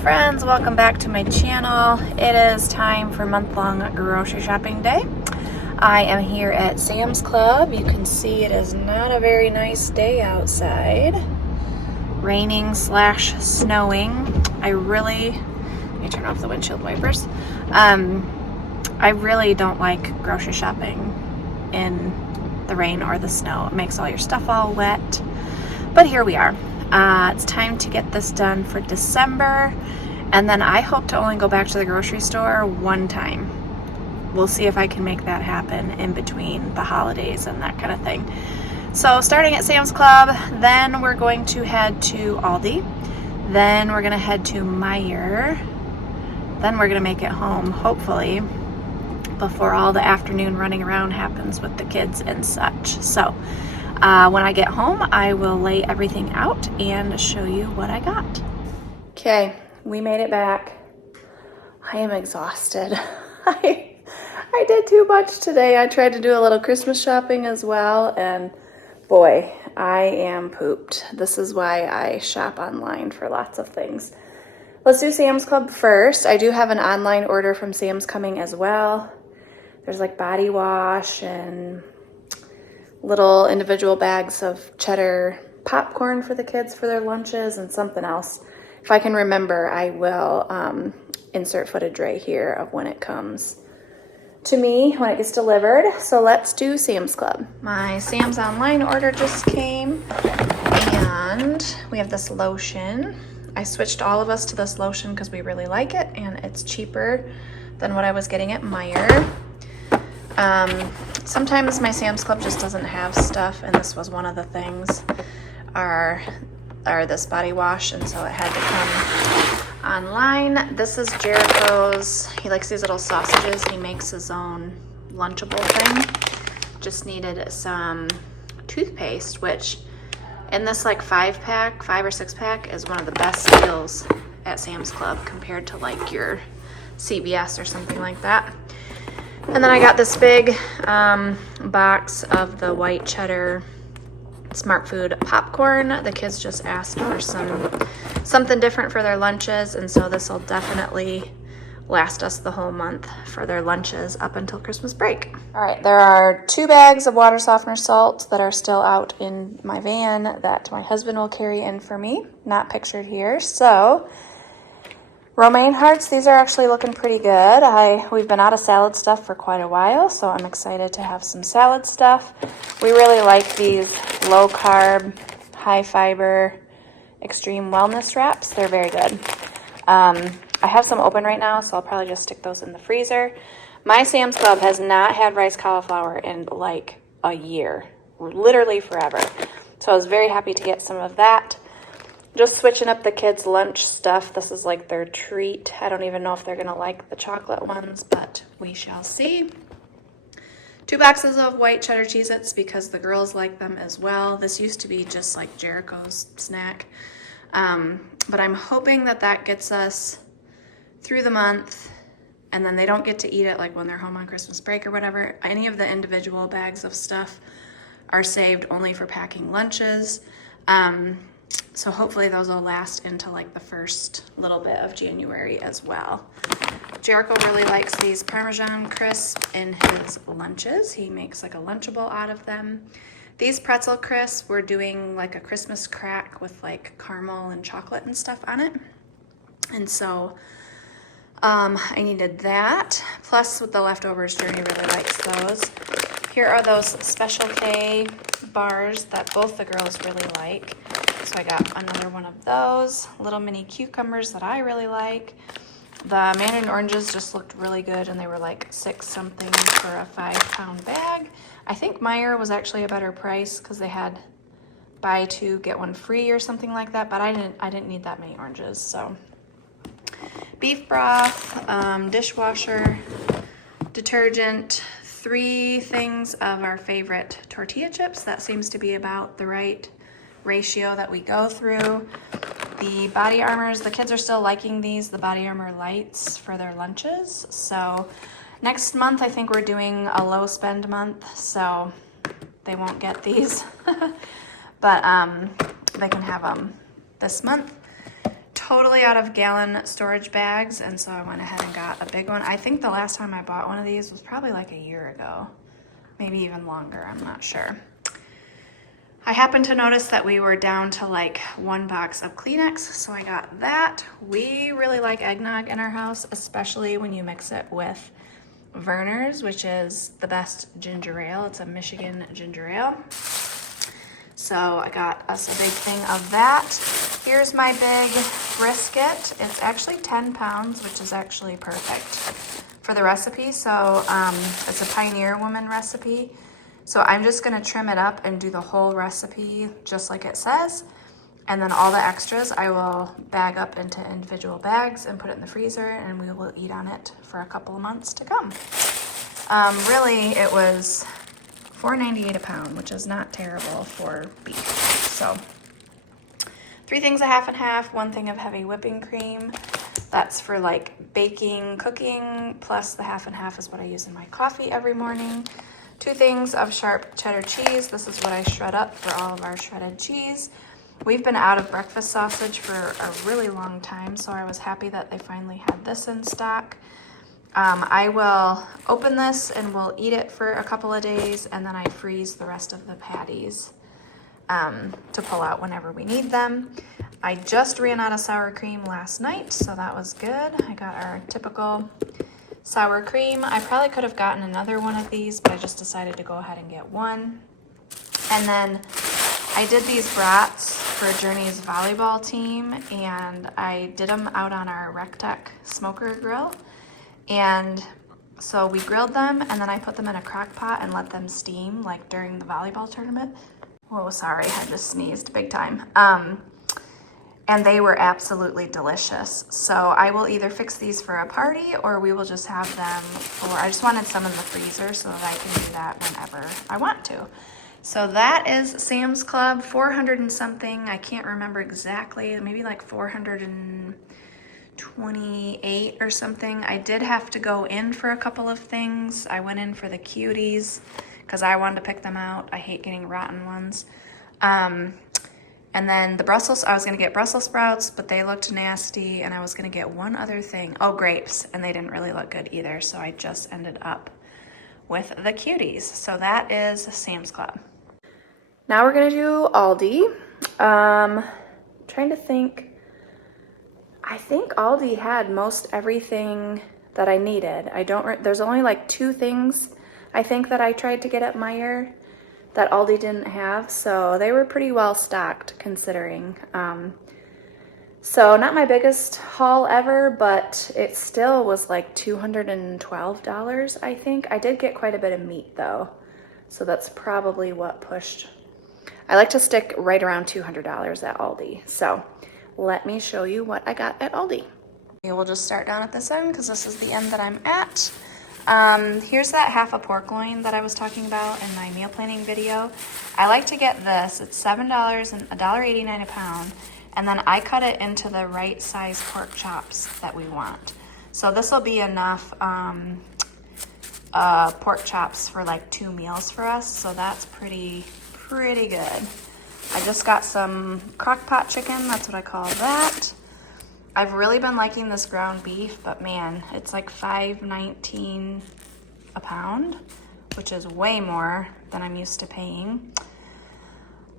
friends, welcome back to my channel. It is time for month-long grocery shopping day. I am here at Sam's Club. You can see it is not a very nice day outside. Raining / snowing. Let me turn off the windshield wipers. I really don't like grocery shopping in the rain or the snow. It makes all your stuff all wet. But here we are. It's time to get this done for December, and then I hope to only go back to the grocery store one time. We'll see if I can make that happen in between the holidays and that kind of thing. So starting at Sam's Club, then we're going to head to Aldi, then we're going to head to Meijer, then we're going to make it home, hopefully, before all the afternoon running around happens with the kids and such. So when I get home, I will lay everything out and show you what I got. Okay, we made it back. I am exhausted. I did too much today. I tried to do a little Christmas shopping as well, and boy, I am pooped. This is why I shop online for lots of things. Let's do Sam's Club first. I do have an online order from Sam's coming as well. There's like body wash and little individual bags of cheddar popcorn for the kids for their lunches and something else. If I can remember, I will insert footage right here of when it comes to me, when it gets delivered. So let's do Sam's Club. My Sam's online order just came, and we have this lotion. I switched all of us to this lotion because we really like it, and it's cheaper than what I was getting at Meijer. Sometimes my Sam's Club just doesn't have stuff, and this was one of the things, are this body wash, and so it had to come online. This is Jericho's. He likes these little sausages. He makes his own Lunchable thing. Just needed some toothpaste, which in this like 5 or 6 pack is one of the best deals at Sam's Club compared to like your CVS or something like that. And then I got this big box of the white cheddar Smart Food popcorn. The kids just asked for something different for their lunches, and so this will definitely last us the whole month for their lunches up until Christmas break. All right, there are 2 bags of water softener salt that are still out in my van that my husband will carry in for me, not pictured here. So romaine hearts, these are actually looking pretty good. We've been out of salad stuff for quite a while, so I'm excited to have some salad stuff. We really like these low carb, high fiber, extreme wellness wraps. They're very good. I have some open right now, so I'll probably just stick those in the freezer. My Sam's Club has not had rice cauliflower in like a year, literally forever. So I was very happy to get some of that. Just switching up the kids' lunch stuff. This is like their treat. I don't even know if they're going to like the chocolate ones, but we shall see. 2 boxes of white cheddar Cheez-Its because the girls like them as well. This used to be just like Jericho's snack. But I'm hoping that gets us through the month, and then they don't get to eat it like when they're home on Christmas break or whatever. Any of the individual bags of stuff are saved only for packing lunches. So hopefully those will last into like the first little bit of January as well. Jericho really likes these Parmesan crisps in his lunches. He makes like a Lunchable out of them. These pretzel crisps, we're doing like a Christmas crack with like caramel and chocolate and stuff on it. And so I needed that. Plus with the leftovers, Journey really likes those. Here are those Special K bars that both the girls really like. So I got another one of those. Little mini cucumbers that I really like. The mandarin oranges just looked really good, and they were like 6 something for a 5-pound bag. I think Meijer was actually a better price because they had buy 2 get 1 free or something like that, but I didn't need that many oranges. So beef broth, dishwasher, detergent, 3 things of our favorite tortilla chips. That seems to be about the right ratio that we go through. The body armors, the kids are still liking these, the body armor lights for their lunches. So next month I think we're doing a low spend month, so they won't get these. But they can have them this month. totally out of gallon storage bags, and so I went ahead and got a big one. I think the last time I bought one of these was probably like a year ago, maybe even longer, I'm not sure. I happened to notice that we were down to like 1 box of Kleenex, so I got that. We really like eggnog in our house, especially when you mix it with Verner's, which is the best ginger ale. It's a Michigan ginger ale. So I got us a big thing of that. Here's my big brisket. It's actually 10 pounds, which is actually perfect for the recipe. So it's a Pioneer Woman recipe. So I'm just gonna trim it up and do the whole recipe just like it says. And then all the extras I will bag up into individual bags and put it in the freezer, and we will eat on it for a couple of months to come. Really, it was $4.98 a pound, which is not terrible for beef. So 3 things of half and half, 1 thing of heavy whipping cream. That's for like baking, cooking, plus the half and half is what I use in my coffee every morning. 2 things of sharp cheddar cheese. This is what I shred up for all of our shredded cheese. We've been out of breakfast sausage for a really long time, so I was happy that they finally had this in stock. I will open this and we'll eat it for a couple of days, and then I freeze the rest of the patties to pull out whenever we need them. I just ran out of sour cream last night, so that was good. I got our typical sour cream. I probably could have gotten another one of these, but I just decided to go ahead and get one. And then I did these brats for Journey's volleyball team, and I did them out on our Rectech smoker grill. And so we grilled them, and then I put them in a crock pot and let them steam like during the volleyball tournament. Whoa, sorry, I just sneezed big time. And they were absolutely delicious. So I will either fix these for a party, or we will just have them for, I just wanted some in the freezer so that I can do that whenever I want to. So that is Sam's Club, 400 and something. I can't remember exactly, maybe like 428 or something. I did have to go in for a couple of things. I went in for the cuties because I wanted to pick them out. I hate getting rotten ones. And then the Brussels, I was gonna get Brussels sprouts, but they looked nasty, and I was gonna get one other thing. Oh, grapes, and they didn't really look good either, so I just ended up with the cuties. So that is Sam's Club. Now we're gonna do Aldi. Trying to think. I think Aldi had most everything that I needed. There's only like 2 things I think that I tried to get at Meijer that Aldi didn't have, so they were pretty well stocked considering. So not my biggest haul ever, but it still was like $212, I think. I did get quite a bit of meat though, so that's probably what pushed. I like to stick right around $200 at Aldi. So let me show you what I got at Aldi. We'll just start down at this end because this is the end that I'm at. Here's that half a pork loin that I was talking about in my meal planning video. I like to get this. It's $7 and $1.89 a pound. And then I cut it into the right size pork chops that we want. So this will be enough pork chops for like 2 meals for us. So that's pretty good. I just got some crock pot chicken. That's what I call that. I've really been liking this ground beef, but man, it's like $5.19 a pound, which is way more than I'm used to paying.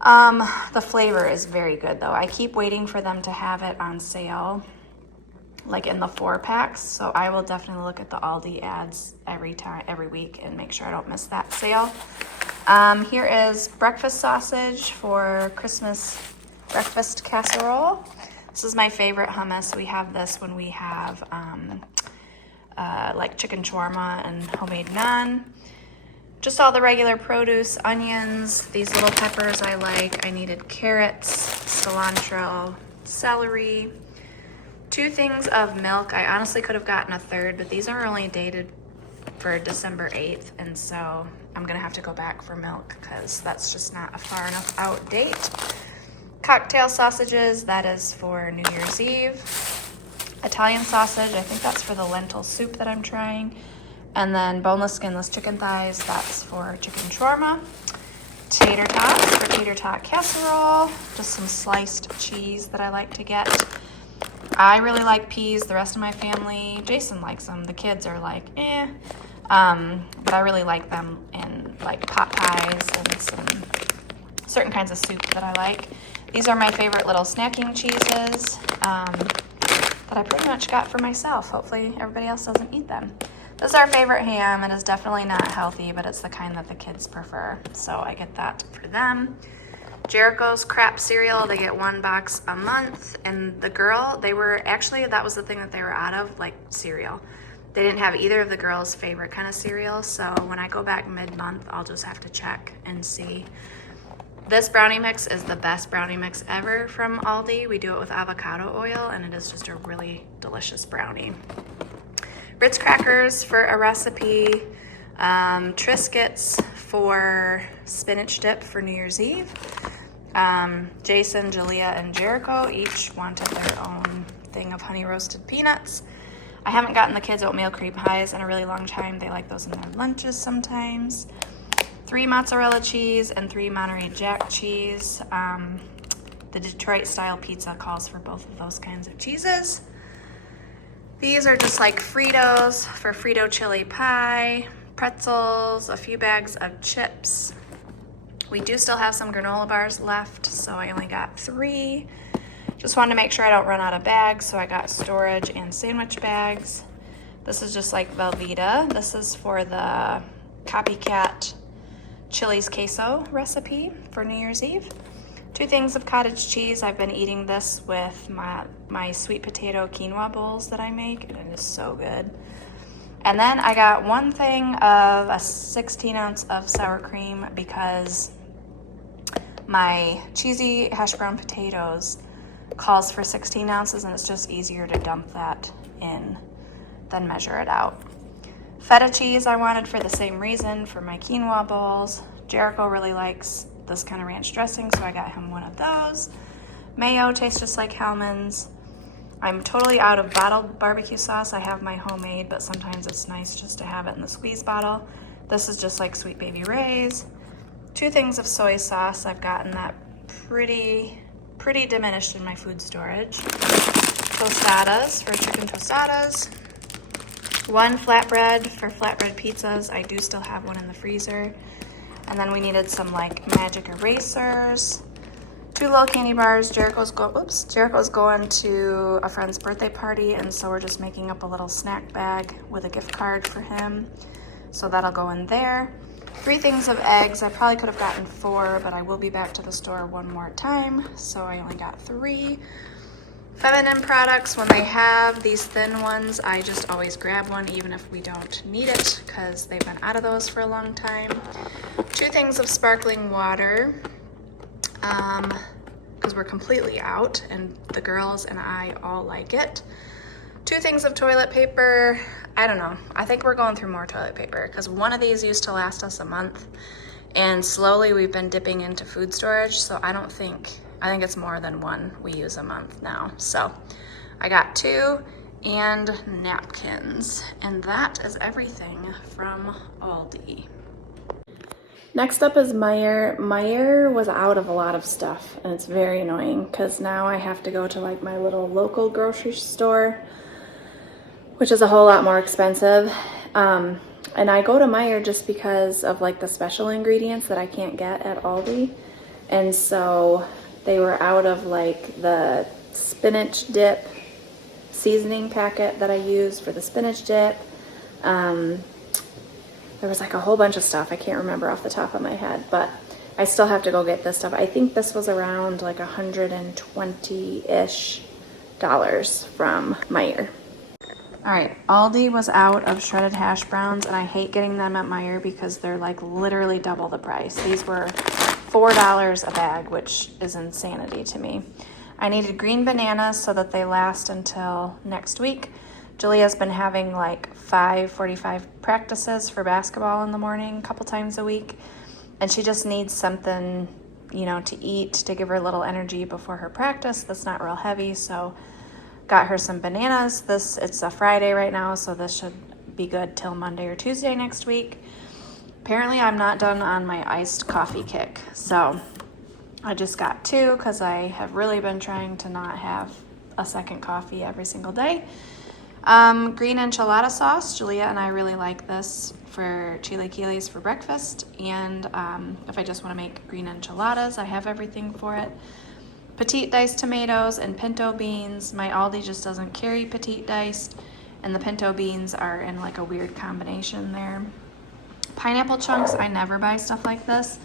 The flavor is very good though. I keep waiting for them to have it on sale, like in the 4-packs. So I will definitely look at the Aldi ads every week and make sure I don't miss that sale. Here is breakfast sausage for Christmas breakfast casserole. This is my favorite hummus. We have this when we have like chicken shawarma and homemade naan. Just all the regular produce, onions, these little peppers I like. I needed carrots, cilantro, celery, 2 things of milk. I honestly could have gotten a 3rd, but these are only dated for December 8th, and so I'm gonna have to go back for milk because that's just not a far enough out date. Cocktail sausages, that is for New Year's Eve. Italian sausage, I think that's for the lentil soup that I'm trying. And then boneless, skinless chicken thighs, that's for chicken shawarma. Tater tots for tater tot casserole. Just some sliced cheese that I like to get. I really like peas. The rest of my family, Jason likes them. The kids are like, eh. But I really like them in like pot pies and some certain kinds of soup that I like. These are my favorite little snacking cheeses that I pretty much got for myself. Hopefully everybody else doesn't eat them. This is our favorite ham. It is definitely not healthy, but it's the kind that the kids prefer. So I get that for them. Jericho's crap cereal, they get 1 box a month. And the girl, that was the thing that they were out of, like cereal. They didn't have either of the girls' favorite kind of cereal. So when I go back mid-month, I'll just have to check and see. This brownie mix is the best brownie mix ever from Aldi. We do it with avocado oil, and it is just a really delicious brownie. Ritz crackers for a recipe, Triscuits for spinach dip for New Year's Eve. Jason, Julia, and Jericho each wanted their own thing of honey roasted peanuts. I haven't gotten the kids oatmeal cream pies in a really long time. They like those in their lunches sometimes. 3 mozzarella cheese and 3 Monterey Jack cheese. The Detroit style pizza calls for both of those kinds of cheeses. These are just like Fritos for Frito chili pie, pretzels, a few bags of chips. We do still have some granola bars left, so I only got 3. Just wanted to make sure I don't run out of bags, so I got storage and sandwich bags. This is just like Velveeta. This is for the copycat Chili's queso recipe for New Year's Eve. 2 things of cottage cheese. I've been eating this with my sweet potato quinoa bowls that I make, and it is so good. And then I got 1 thing of a 16 ounce of sour cream because my cheesy hash brown potatoes calls for 16 ounces, and it's just easier to dump that in than measure it out. Feta cheese I wanted for the same reason for my quinoa bowls. Jericho really likes this kind of ranch dressing, so I got him 1 of those. Mayo tastes just like Hellmann's. I'm totally out of bottled barbecue sauce. I have my homemade, but sometimes it's nice just to have it in the squeeze bottle. This is just like Sweet Baby Ray's. 2 things of soy sauce. I've gotten that pretty diminished in my food storage. Tostadas for chicken tostadas. 1 flatbread for flatbread pizzas. I do still have 1 in the freezer. And then we needed some like magic erasers. 2 little candy bars. Jericho's going to a friend's birthday party, and so we're just making up a little snack bag with a gift card for him. So that'll go in there. 3 things of eggs. I probably could have gotten 4, but I will be back to the store 1 more time, so I only got 3. Feminine products, when they have these thin ones, I just always grab 1 even if we don't need it because they've been out of those for a long time. 2 things of sparkling water because we're completely out and the girls and I all like it. 2 things of toilet paper. I don't know. I think we're going through more toilet paper because 1 of these used to last us a month, and slowly we've been dipping into food storage, so I think it's more than 1 we use a month now. So I got 2 and napkins, and that is everything from Aldi. Next up is Meijer. Meijer was out of a lot of stuff, and it's very annoying because now I have to go to like my little local grocery store, which is a whole lot more expensive. And I go to Meijer just because of like the special ingredients that I can't get at Aldi. And so they were out of like the spinach dip seasoning packet that I use for the spinach dip. There was like a whole bunch of stuff. I can't remember off the top of my head, but I still have to go get this stuff. I think this was around like $120-ish from Meijer. All right, Aldi was out of shredded hash browns, and I hate getting them at Meijer because they're like literally double the price. These were $4 a bag, which is insanity to me. I needed green bananas so that they last until next week. Julia's been having like 5:45 practices for basketball in the morning a couple times a week, and she just needs something, to eat to give her a little energy before her practice that's not real heavy. So got her some bananas. It's a Friday right now, so this should be good till Monday or Tuesday next week. Apparently I'm not done on my iced coffee kick, so I just got 2 because I have really been trying to not have a second coffee every single day. Green enchilada sauce. Julia and I really like this for chilaquiles for breakfast, and if I just want to make green enchiladas, I have everything for it. Petite diced tomatoes and pinto beans. My Aldi just doesn't carry petite diced, and the pinto beans are in like a weird combination there. Pineapple chunks. I never buy stuff like this,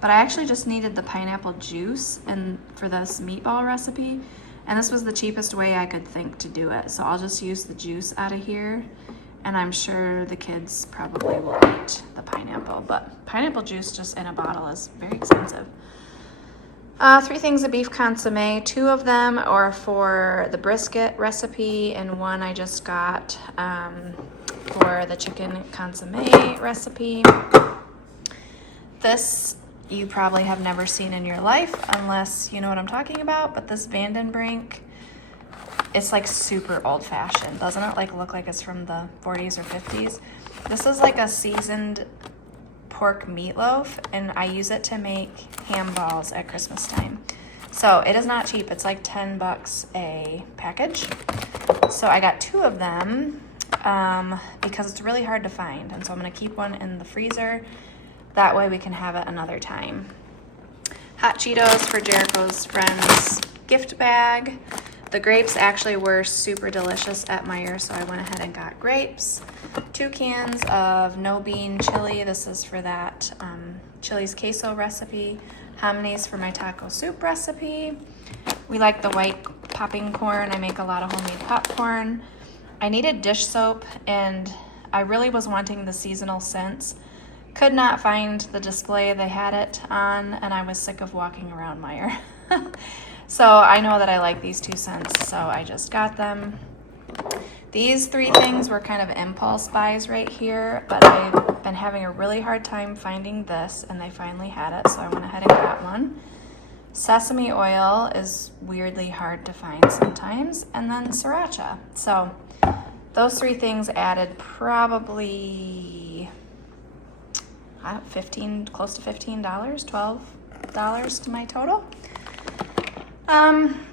but I actually just needed the pineapple juice and for this meatball recipe, and this was the cheapest way I could think to do it. So I'll just use the juice out of here, and I'm sure the kids probably will eat the pineapple, but pineapple juice just in a bottle is very expensive. 3 things of beef consomme. 2 of them are for the brisket recipe, and 1 I just got for the chicken consomme recipe. This you probably have never seen in your life unless you know what I'm talking about, but this Vandenbrink, it's like super old-fashioned. Doesn't it like look like it's from the 40s or 50s? This is like a seasoned pork meatloaf, and I use it to make ham balls at Christmas time. So it is not cheap. It's like $10 a package. So I got 2 of them because it's really hard to find, and so I'm gonna keep one in the freezer. That way we can have it another time. Hot Cheetos for Jericho's friend's gift bag. The grapes actually were super delicious at Meijer, so I went ahead and got grapes. 2 cans of no bean chili. This is for that chili's queso recipe. Hominies for my taco soup recipe. We like the white popping corn. I make a lot of homemade popcorn. I needed dish soap, and I really was wanting the seasonal scents. Could not find the display they had it on, and I was sick of walking around Meijer. So I know that I like these 2 scents, so I just got them. These 3 things were kind of impulse buys right here, but I've been having a really hard time finding this, and they finally had it, so I went ahead and got one. Sesame oil is weirdly hard to find sometimes, and then sriracha. So those 3 things added probably close to $15, $12 to my total.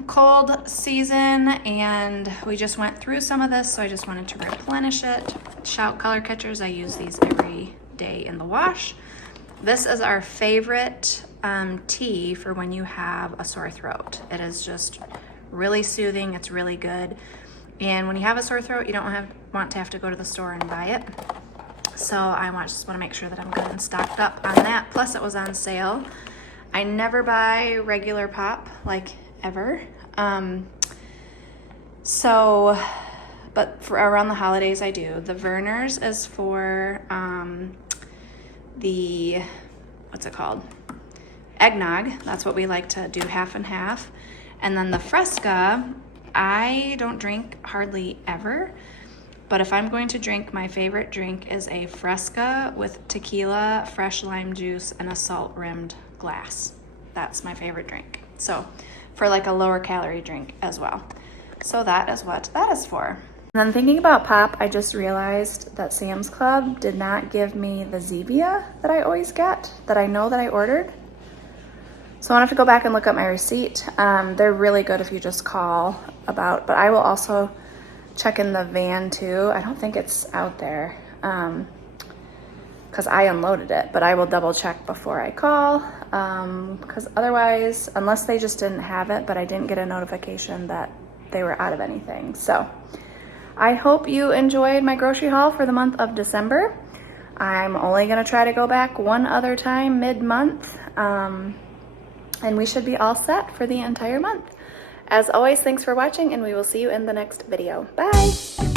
Cold season, and we just went through some of this, so I just wanted to replenish it. Shout color catchers, I use these every day in the wash. This is our favorite tea for when you have a sore throat. It is just really soothing. It's really good. And when you have a sore throat, you don't want to have to go to the store and buy it. So I just want to make sure that I'm good and stocked up on that. Plus it was on sale. I never buy regular pop, like ever. But for around the holidays I do. The Verner's is for what's it called? Eggnog. That's what we like to do, half and half. And then the Fresca, I don't drink hardly ever. But if I'm going to drink, my favorite drink is a Fresca with tequila, fresh lime juice, and a salt-rimmed glass. That's my favorite drink. So for like a lower calorie drink as well. So that is what that is for. And then thinking about pop, I just realized that Sam's Club did not give me the Zevia that I always get, that I know that I ordered. So I have to go back and look up my receipt. They're really good if you just call about, but I will also check in the van too. I don't think it's out there because I unloaded it, but I will double check before I call because otherwise, unless they just didn't have it, but I didn't get a notification that they were out of anything. So I hope you enjoyed my grocery haul for the month of December. I'm only gonna try to go back one other time mid-month, and we should be all set for the entire month. As always, thanks for watching, and we will see you in the next video. Bye!